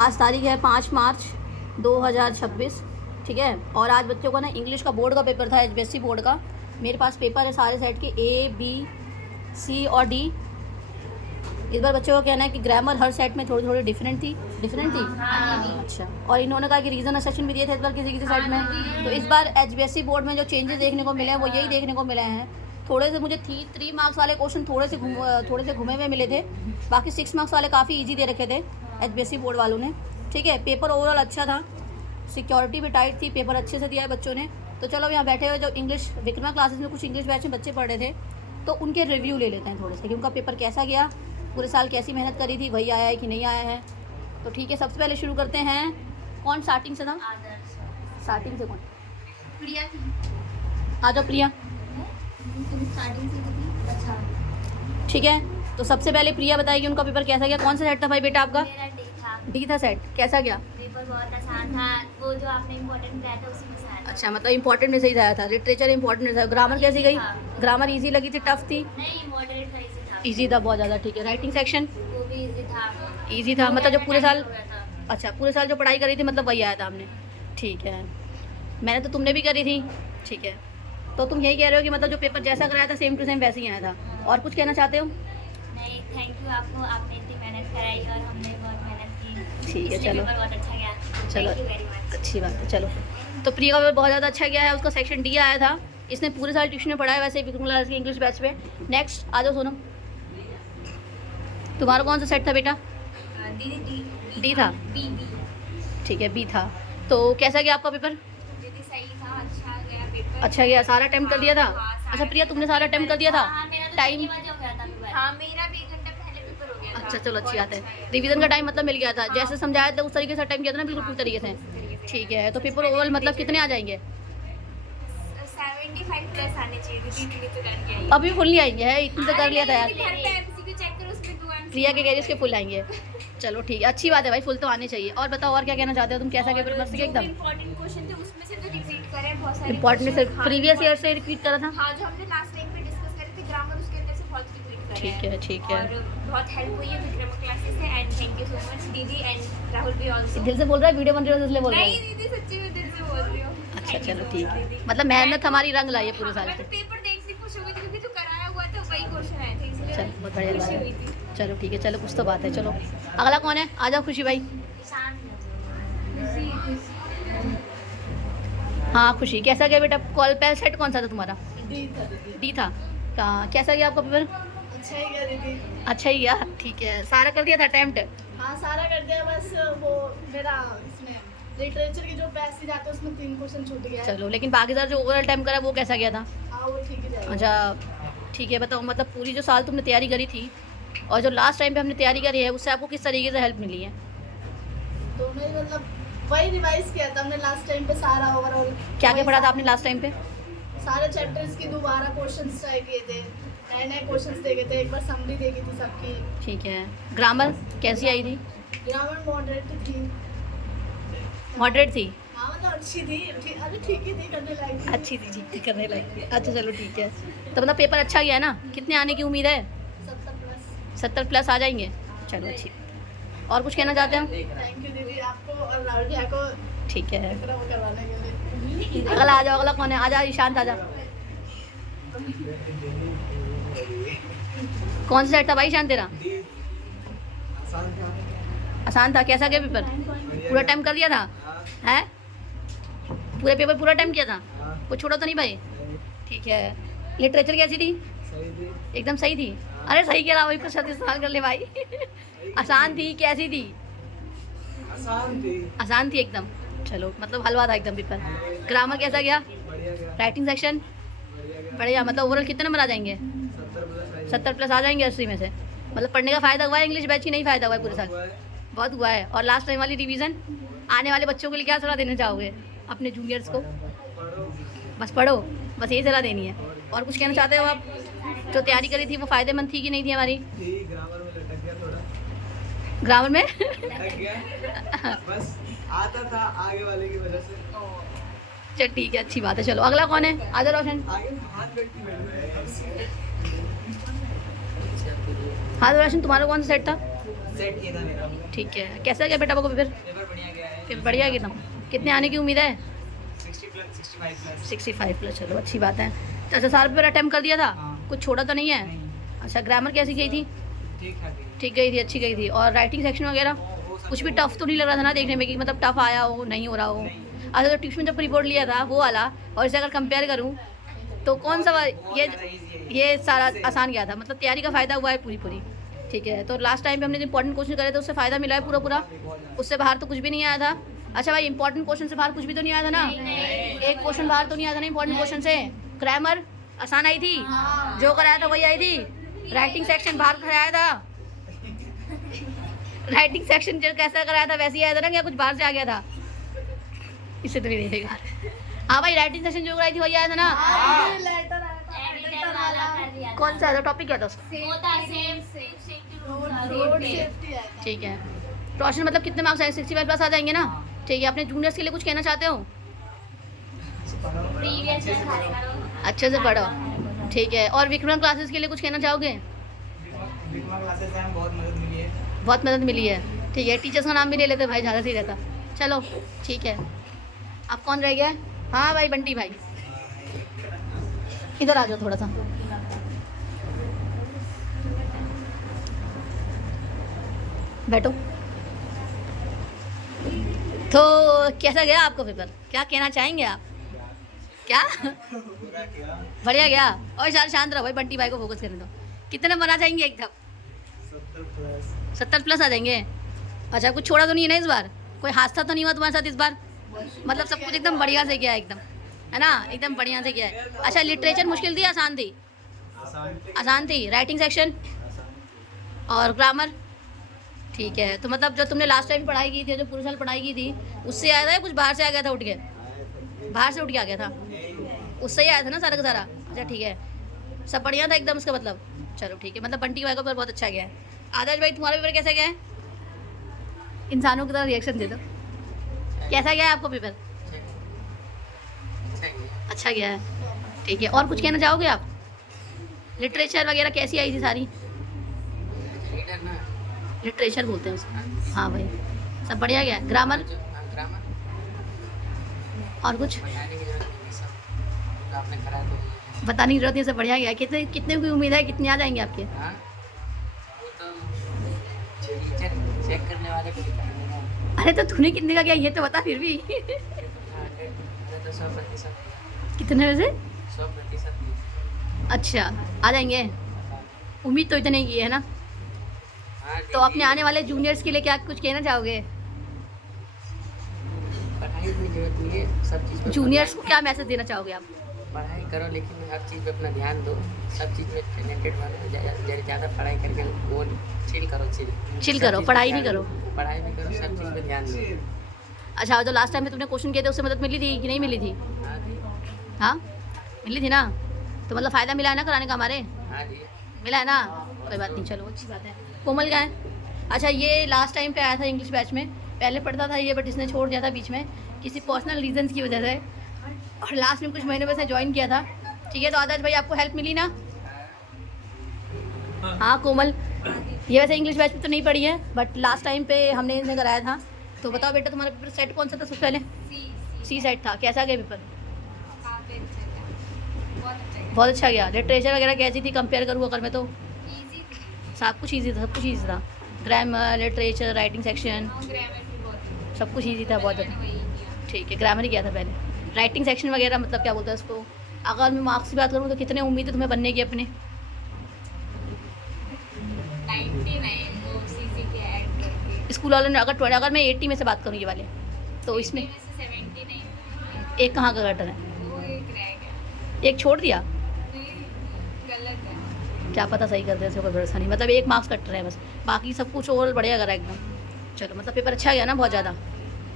आज तारीख है 5 मार्च 2026, ठीक है। और आज बच्चों का ना इंग्लिश का बोर्ड का पेपर था, एचबीएससी बोर्ड का। मेरे पास पेपर है सारे सेट के ए बी सी और डी। इस बार बच्चों का कहना है कि ग्रामर हर सेट में थोड़ी थोड़ी डिफरेंट थी। अच्छा, और इन्होंने कहा कि रीजन सेशन भी दिए थे इस बार किसी किसी सेट में। तो इस बार एचबीएससी बोर्ड में जो चेंजेस देखने को मिले हैं वो यही देखने को मिले हैं। थोड़े से मुझे 3 मार्क्स वाले क्वेश्चन थोड़े से घुमे हुए मिले थे, बाकी 6 मार्क्स वाले काफ़ी ईजी दे रखे थे एचबीएससी बोर्ड वालों ने, ठीक है। पेपर ओवरऑल अच्छा था, सिक्योरिटी भी टाइट थी, पेपर अच्छे से दिया है बच्चों ने। तो चलो यहाँ बैठे हुए जो इंग्लिश विक्रमा क्लासेस में कुछ इंग्लिश बैच में बच्चे पढ़ रहे थे, तो उनके रिव्यू ले लेते हैं थोड़े से कि उनका पेपर कैसा गया, पूरे साल कैसी मेहनत करी थी, वही आया है कि नहीं आया है। तो ठीक है, सबसे पहले शुरू करते हैं। कौन स्टार्टिंग से था? स्टार्टिंग से कौन? प्रिया थी। आ जाओ प्रिया। स्टार्टिंग से थी। अच्छा, ठीक है, तो सबसे पहले प्रिया बताएगी उनका पेपर कैसा गया। कौन सा सेट था भाई बेटा आपका? मेरा डी था। डी था सेट, कैसा गया? पेपर बहुत आसान था, वो जो आपने इम्पोर्टेंट बताया था उसी में से आया था। अच्छा, मतलब इंपॉर्टेंट में से ही आया था। लिटरेचर इंपॉर्टेंट था। ग्रामर कैसी गई? हाँ। ग्रामर इजी लगी थी, टफ थी? नहीं, मॉडरेट था, इजी था। इजी था बहुत ज़्यादा, ठीक है। राइटिंग सेक्शन वो भी इजी था। इजी था, मतलब जो पूरे साल, हो गया था। अच्छा पूरे साल जो पढ़ाई करी थी मतलब वही आया था हमने, ठीक है। मैंने तो तुमने भी करी थी, ठीक है। तो तुम यही कह रहे हो कि मतलब जो पेपर जैसा कराया था सेम टू सेम वैसे ही आया था। और कुछ कहना चाहते हो? नहीं, थैंक यू आपको, आपने इतनी मेहनत कराई और हमने बहुत मेहनत की। ठीक है, इसलिए चलो। पेपर बहुत अच्छा गया। चलो, थैंक यू वेरी मच। अच्छी बात है। चलो, तो प्रिया का पेपर बहुत ज़्यादा अच्छा गया है, उसका सेक्शन डी आया था। इसने पूरे साल ट्यूशन में पढ़ा है वैसे विक्रम क्लास की इंग्लिश बैच पे। नेक्स्ट आ जाओ सोनम, तुम्हारा कौन सा सेट था बेटा? दीदी डी था, बी। ठीक है, बी था। तो कैसा गया आपका पेपर? दीदी सही था, अच्छा गया पेपर। अच्छा गया, सारा अटेम्प्ट कर दिया था? हाँ, अच्छा प्रिया, तुमने सारा अटेम्प्ट कर दिया था? हाँ, मेरा तो टाइम? 3 बजे हो गया था पेपर। हाँ, मेरा भी 1 घंटा पहले पेपर हो गया था। अच्छा, चलो, अच्छी बहुत बात है। अच्छा रिवीजन का टाइम मतलब मिल गया था, जैसे समझाया था उस तरीके से टाइम किया था ना, बिल्कुल पूरी तरीके से, ठीक है। तो पेपर ओवरऑल मतलब कितने आ जाएंगे? 75 प्लस आने चाहिए थी, इतनी तो करके आई। अभी फुल नहीं आएंगे, है इतनी तो कर लिया था यार। घर पे एमसीक्यू चेक करो, उसमें 2 एमसीक्यू। प्रिया के कह रही उसके फुल आएंगे। चलो ठीक है, अच्छी बात है भाई, फुल तो आने चाहिए। और बताओ, और क्या कहना चाहते हो तुम? कैसा गया पेपर? मस्त गया एकदम? इंपॉर्टेंट क्वेश्चन थे उसमें से तो रिपीट करें बहुत सारे। इंपॉर्टेंट से प्रीवियस ईयर से रिपीट करा था? हाँ, जो हमने लास्ट टाइम पे डिस्कस करे थे ग्रामर, उसके अंदर से बहुत रिपीट करे। ठीक है, ठीक है। और बहुत हेल्प हुई है विक्रम क्लासेस से, and thank you so much दीदी एंड राहुल भी ऑल्सो। दिल से बोल रहा है, वीडियो बन रही है इसलिए बोल रहा नहीं है? दीदी, सच्ची में दिल से बोल रही हूँ। अच्छा, चलो ठीक है, मतलब मेहनत हमारी रंग लाई है पूरे साल मैं की। तो पेपर देखती खुश हो गई थी क्योंकि जो कराया हुआ था वही क्वेश्चन आए थे, इसलिए चलो, बहुत बढ़िया खुशी बात हुई है। थी। चलो ठीक है, चलो कुछ तो बात है। चलो अगला कौन है? आ जाओ खुशी भाई। हाँ खुशी, कैसा गया बेटा? कॉल पे सेट कौन सा था तुम्हारा? डी था। कैसा गया आपका पेपर? अच्छा ही कर रही थी। अच्छा ही गया, ठीक है। सारा कर दिया था अटेम्प्ट? हाँ, सारा कर दिया, बस वो मेरा इसमें लिटरेचर के जो पैसेज आते हैं उसमें 3 क्वेश्चन छूट गया है। चलो, लेकिन बाकी सारा जो ओवरऑल टाइम करा वो कैसा गया था? हाँ, वो ठीक ही जाएगा। अच्छा ठीक है, बताओ मतलब पूरी जो साल तुमने तैयारी करी थी और जो लास्ट टाइम पे हमने तैयारी करी है उससे आपको किस तरीके से हेल्प मिली है? तो मैं मतलब वही रिवाइज किया था हमने लास्ट टाइम पे सारा ओवरऑल। क्या क्या पढ़ा था आपने लास्ट टाइम पे? सारे चैप्टर्स की दोबारा क्वेश्चंस ट्राई किए थे, नए नए क्वेश्चंस देखे थे, एक बार समरी देखी थी सबकी। ठीक है। ग्रामर कैसी आई थी? ग्रामर मॉडरेट थी। मॉडरेट थी? हाँ, मतलब अच्छी थी, अरे ठीक ही थी, करने लायक थी। अच्छी थी, ठीक थी, करने लायक थी। अच्छा चलो ठीक है, तो मतलब पेपर अच्छा गया है ना? कितने आने की उम्मीद है? 70 प्लस। 70 प्लस आ जाएंगे? चलो अच्छी। और कुछ कहना चाहते हो? थैंक यू दीदी आपको और राहुल भैया को ठीक है। इतना वो करवाने के लिए। अगला आ जाओ, अगला कौन है? आ जा ईशांत, आ जा। कौन सा सेट था भाई ईशांत तेरा? आसान था। कैसा गया पेपर? पूरा टाइम कर दिया था? है पूरे पेपर पूरा टाइम किया था? कुछ छोड़ा तो नहीं भाई? ठीक है। लिटरेचर कैसी थी? एकदम सही थी। अरे सही कह रहा भाई, कुछ इस्तेमाल कर ले भाई। आसान थी? कैसी थी? आसान थी एकदम। चलो, मतलब हलवा था एकदम पेपर। ग्रामर कैसा गया? राइटिंग सेक्शन बढ़िया। मतलब ओवरऑल कितने नंबर आ जाएंगे? 70 प्लस आ जाएंगे 80 में से। मतलब पढ़ने का फ़ायदा हुआ है, इंग्लिश बैच ही नहीं फ़ायदा हुआ है पूरे साल? बहुत हुआ है। और लास्ट टाइम वाली रिवीजन आने वाले बच्चों के लिए क्या सलाह देना चाहोगे अपने जूनियर्स को? बस पढ़ो, बस यही सलाह देनी है। और कुछ कहना चाहते हो आप? जो तैयारी करी थी वो फ़ायदेमंद थी कि नहीं थी हमारी? ग्रामर में बस आता था आगे वाले की वजह से। चल ठीक है, अच्छी बात है। चलो अगला कौन है? आजा रोशन। आगे हाथ बैठती बैठती हाँ रोशन, तुम्हारा कौन सा सेट था? सेट ए था मेरा। ठीक है, कैसा गया बेटा आपको पेपर? पेपर बढ़िया गया है। पेपर बढ़िया गया एकदम। कितने आने की उम्मीद है? 60 प्लस 65 प्लस। 65 प्लस, चलो अच्छी बात है। तो अच्छा, सारा पेपर अटैम्प्ट कर दिया था? हाँ। कुछ छोड़ा तो नहीं है? नहीं, अच्छा, ग्रामर कैसी गई थी? ठीक ठाक है। ठीक गई थी, अच्छी गई थी। और राइटिंग सेक्शन वगैरह वो सब कुछ भी टफ तो नहीं लग रहा था ना देखने में कि मतलब टफ आया हो, नहीं हो रहा हो? नहीं। अच्छा, तो ट्यूशन जब रिपोर्ट लिया था वो वाला और इसे अगर कंपेयर करूँ तो कौन सा ये सारा आसान गया था? मतलब तैयारी का फ़ायदा हुआ है पूरी पूरी। ठीक है, तो लास्ट टाइम पे हमने जो इंपॉर्टेंट क्वेश्चन करे थे उससे फ़ायदा मिला है पूरा पूरा? उससे बाहर तो कुछ भी नहीं आया था? अच्छा भाई, इंपॉर्टेंट क्वेश्चन से बाहर कुछ भी तो नहीं आया था ना? एक क्वेश्चन बाहर तो नहीं आया था ना इंपॉर्टेंट क्वेश्चन से? ग्रामर आसान आई थी, जो कराया था वही आई थी। राइटिंग सेक्शन बाहर कराया था, राइटिंग सेक्शन जो कैसा कराया था वैसे ही आया था ना, क्या कुछ बाहर से आ गया था? इससे तो नहीं देगा। हाँ भाई, राइटिंग सेक्शन जो कराई थी वही आया था ना? लेटर आया था, एडिटर एडिटर वाला वाला कर दिया था। कौन सा था टॉपिक, क्या था उसका? वो था सेफ्टी रोड रोड सेफ्टी आया था। ठीक है, रोशन मतलब कितने मार्क्स आए? 65 प्लस आ जाएंगे ना? ठीक है, अपने जूनियर्स के लिए कुछ कहना चाहते हो? प्रीवियस करो। अच्छे से पढ़ो। ठीक है, और विक्रम क्लासेस के लिए कुछ कहना चाहोगे? विक्रम क्लासेस से हमें बहुत मदद मिली है। बहुत मदद मिली है। ठीक है, टीचर्स का नाम भी ले लेते भाई, ज़्यादा सही रहता। चलो ठीक है, आप कौन रह गया? हाँ भाई, बंटी भाई इधर आ जाओ थोड़ा सा। बैठो। तो कैसा गया आपको पेपर? क्या कहना चाहेंगे आप? क्या बढ़िया गया? और शांत रहो भाई, बंटी भाई को फोकस करने दो। कितने नंबर आ जाएंगे एकदम? 70 प्लस। 70 प्लस आ जाएंगे। अच्छा, कुछ छोड़ा तो नहीं है ना इस बार? कोई हादसा तो नहीं हुआ तुम्हारे साथ इस बार? मतलब सब कुछ एकदम बढ़िया से गया है एकदम, है ना? एकदम बढ़िया से गया है। अच्छा, लिटरेचर मुश्किल थी आसान थी? आसान थी। राइटिंग सेक्शन और ग्रामर? ठीक है, तो मतलब जो तुमने लास्ट टाइम पढ़ाई की थी, जो पूरे साल पढ़ाई की थी, उससे आया था या कुछ बाहर से आ गया था उठ के? बाहर से उठ के आ गया था, उससे ही आया था ना सारा का सारा? अच्छा ठीक है, सब बढ़िया था एकदम उसका मतलब? चलो ठीक है, मतलब बंटी भाई का पेपर बहुत अच्छा गया है। आदर्श भाई, तुम्हारा पेपर कैसा गया है? इंसानों की तरह रिएक्शन दे दो। कैसा गया है आपको पेपर? अच्छा गया है। ठीक है, और कुछ कहना चाहोगे आप? लिटरेचर वगैरह कैसी आई थी सारी? लिटरेचर बोलते हैं उसको। हाँ भाई, सब बढ़िया गया। ग्रामर और कुछ बताने की जरूरत नहीं, सब बढ़िया गया। कितने कितने की उम्मीद है, कितने आ जाएंगे आपके? चेक करने वाले को अरे तो तूने कितने का गया ये तो बता फिर भी। तो 100%। कितने में से? 100%। अच्छा, आ जाएंगे। उम्मीद तो इतने की है ना? तो अपने आने वाले जूनियर्स के लिए क्या कुछ कहना चाहोगे? पढ़ाई की जरूरत नहीं है, सब चीज़ पे जूनियर्स को क्या मैसेज देना चाहोगे आप? पढ़ाई करो, लेकिन हर चीज़ पे अपना ध्यान दो। सब चीज़ में टैलेंटेड बनो। ज़्यादा पढ़ाई करके वो चिल करो, चिल करो, पढ़ाई नहीं करो। पढ़ाई भी करो, सब चीज़ पे ध्यान दो। अच्छा, जो लास्ट टाइम में तुमने क्वेश्चन किए थे उससे मदद मिली थी कि नहीं मिली थी? हाँ जी, हाँ मिली थी ना? तो मतलब फ़ायदा मिला है ना कराने का हमारे? हाँ जी। मिला है ना? कोई बात नहीं, चलो अच्छी बात है। कोमल का है? अच्छा, ये लास्ट टाइम पे आया था इंग्लिश बैच में, पहले पढ़ता था ये, बट इसने छोड़ दिया था बीच में किसी पर्सनल रीजंस की वजह से, और लास्ट में कुछ महीने में से ज्वाइन किया था। ठीक है, तो आदर्श भाई आपको हेल्प मिली ना? हाँ कोमल, ये वैसे इंग्लिश बैच में तो नहीं पढ़ी है, बट लास्ट टाइम पे हमने इन्हें कराया था। तो बताओ बेटा, तुम्हारा पेपर सेट कौन सा था सबसे पहले? सी सेट था। कैसा गया पेपर? बहुत अच्छा गया। लिटरेचर वगैरह कैसी थी कंपेयर करूँ अगर मैं तो? सब कुछ ईजी था, सब कुछ ईजी था। ग्रामर, लिटरेचर, राइटिंग सेक्शन, सब कुछ ईजी था बहुत ज़्यादा। ठीक है, ग्रामर ही किया था पहले। राइटिंग सेक्शन वगैरह मतलब क्या बोलते हैं उसको? अगर मैं मार्क्स की बात करूँ तो कितने उम्मीद है तुम्हें बनने की अपने? 99 वो सीसी के ऐड करके। स्कूल वालों ने अगर मैं 80 में से बात करूँ ये वाले, तो इसमें 79 एक कहाँ का कटर है? वो एक रह गया। एक छोड़ दिया? नहीं, गलत है। क्या पता सही कर दे, ऐसे कोई भरोसा नहीं। मतलब एक मार्क्स कट रहे हैं बस, बाकी सब कुछ ओवरऑल बढ़िया करा एकदम। चलो, मतलब पेपर अच्छा गया ना बहुत ज़्यादा?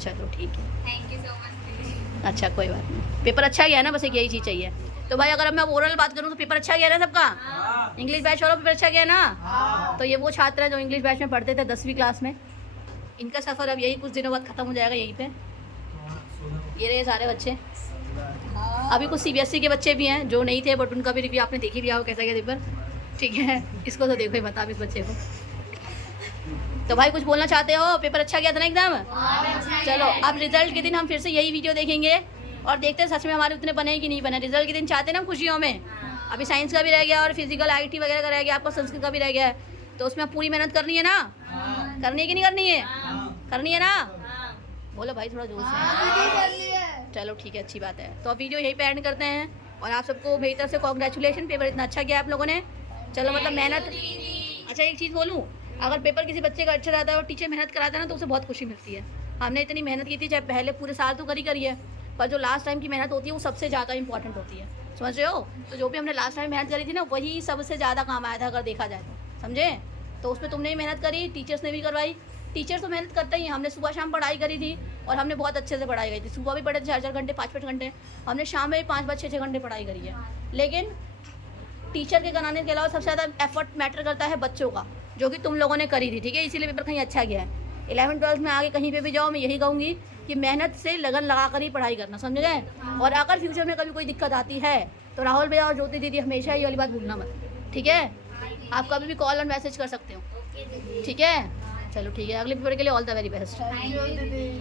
चलो ठीक है, थैंक यू सो मच दीदी। अच्छा कोई बात नहीं। पेपर अच्छा गया ना, बस एक यही चीज़ चाहिए। तो भाई अगर मैं ओवरऑल बात करूँ तो पेपर अच्छा गया ना सबका? इंग्लिश बैच वाला पेपर अच्छा गया ना? तो ये वो छात्र हैं जो इंग्लिश बैच में पढ़ते थे 10वीं क्लास में, इनका सफ़र अब यही कुछ दिनों बाद ख़त्म हो जाएगा यहीं पे। ये रहे सारे बच्चे। अभी कुछ CBSE के बच्चे भी हैं जो नहीं थे, बट उनका भी रिव्यू आपने देख ही लिया हो कैसा गया पेपर। ठीक है, इसको तो देखो ही बता इस बच्चे को। तो भाई कुछ बोलना चाहते हो? पेपर अच्छा गया था ना एकदम? चलो अब रिजल्ट के दिन हम फिर से यही वीडियो देखेंगे और देखते हैं सच में हमारे उतने बने कि नहीं बने। रिजल्ट के दिन चाहते हैं ना खुशियों में। अभी साइंस का भी रह गया और फिजिकल IT वगैरह का रह गया, आपका संस्कृत का भी रह गया है, तो उसमें पूरी मेहनत करनी है ना? करनी है कि नहीं करनी है? करनी है ना? बोलो भाई थोड़ा जोर से। चलो ठीक है, अच्छी बात है। तो अब वीडियो यहीं पे एंड करते हैं और आप सबको मेरी तरफ से कॉन्ग्रेचुलेशन, पेपर इतना अच्छा किया आप लोगों ने। चलो मतलब मेहनत। अच्छा एक चीज़ बोलूँ, अगर पेपर किसी बच्चे का अच्छा रहता है और टीचर मेहनत कराता है ना तो उसे बहुत खुशी मिलती है। हमने इतनी मेहनत की थी, चाहे पहले पूरे साल तो करी है, पर जो लास्ट टाइम की मेहनत होती है वो सबसे ज़्यादा इंपॉर्टेंट होती है, समझ रहे हो? तो जो भी हमने लास्ट टाइम मेहनत करी थी ना वही सबसे ज़्यादा काम आया था अगर देखा जाए तो, समझे? तो उसमें तुमने भी मेहनत करी, टीचर्स ने भी करवाई। टीचर्स तो मेहनत करते ही हैं, हमने सुबह शाम पढ़ाई करी थी और हमने बहुत अच्छे से पढ़ाई करी थी। सुबह भी पढ़े थे 4-4 घंटे, 5-5 घंटे, हमने शाम में भी 5-5, 6-6 घंटे पढ़ाई करी है। लेकिन टीचर के कराने के अलावा सबसे ज़्यादा एफर्ट मैटर करता है बच्चों का, जो कि तुम लोगों ने करी थी, ठीक है? इसीलिए पेपर कहीं अच्छा गया है। 11th-12th में आगे कहीं पे भी जाओ, मैं यही कहूँगी कि मेहनत से लगन लगा कर ही पढ़ाई करना, समझ गए? और अगर फ्यूचर में कभी कोई दिक्कत आती है तो राहुल भैया और ज्योति दीदी हमेशा ये वाली बात भूलना मत, ठीक है? आप कभी भी कॉल और मैसेज कर सकते हो, ठीक है? चलो ठीक है, अगले पेपर के लिए all the very best. Thank you दीदी।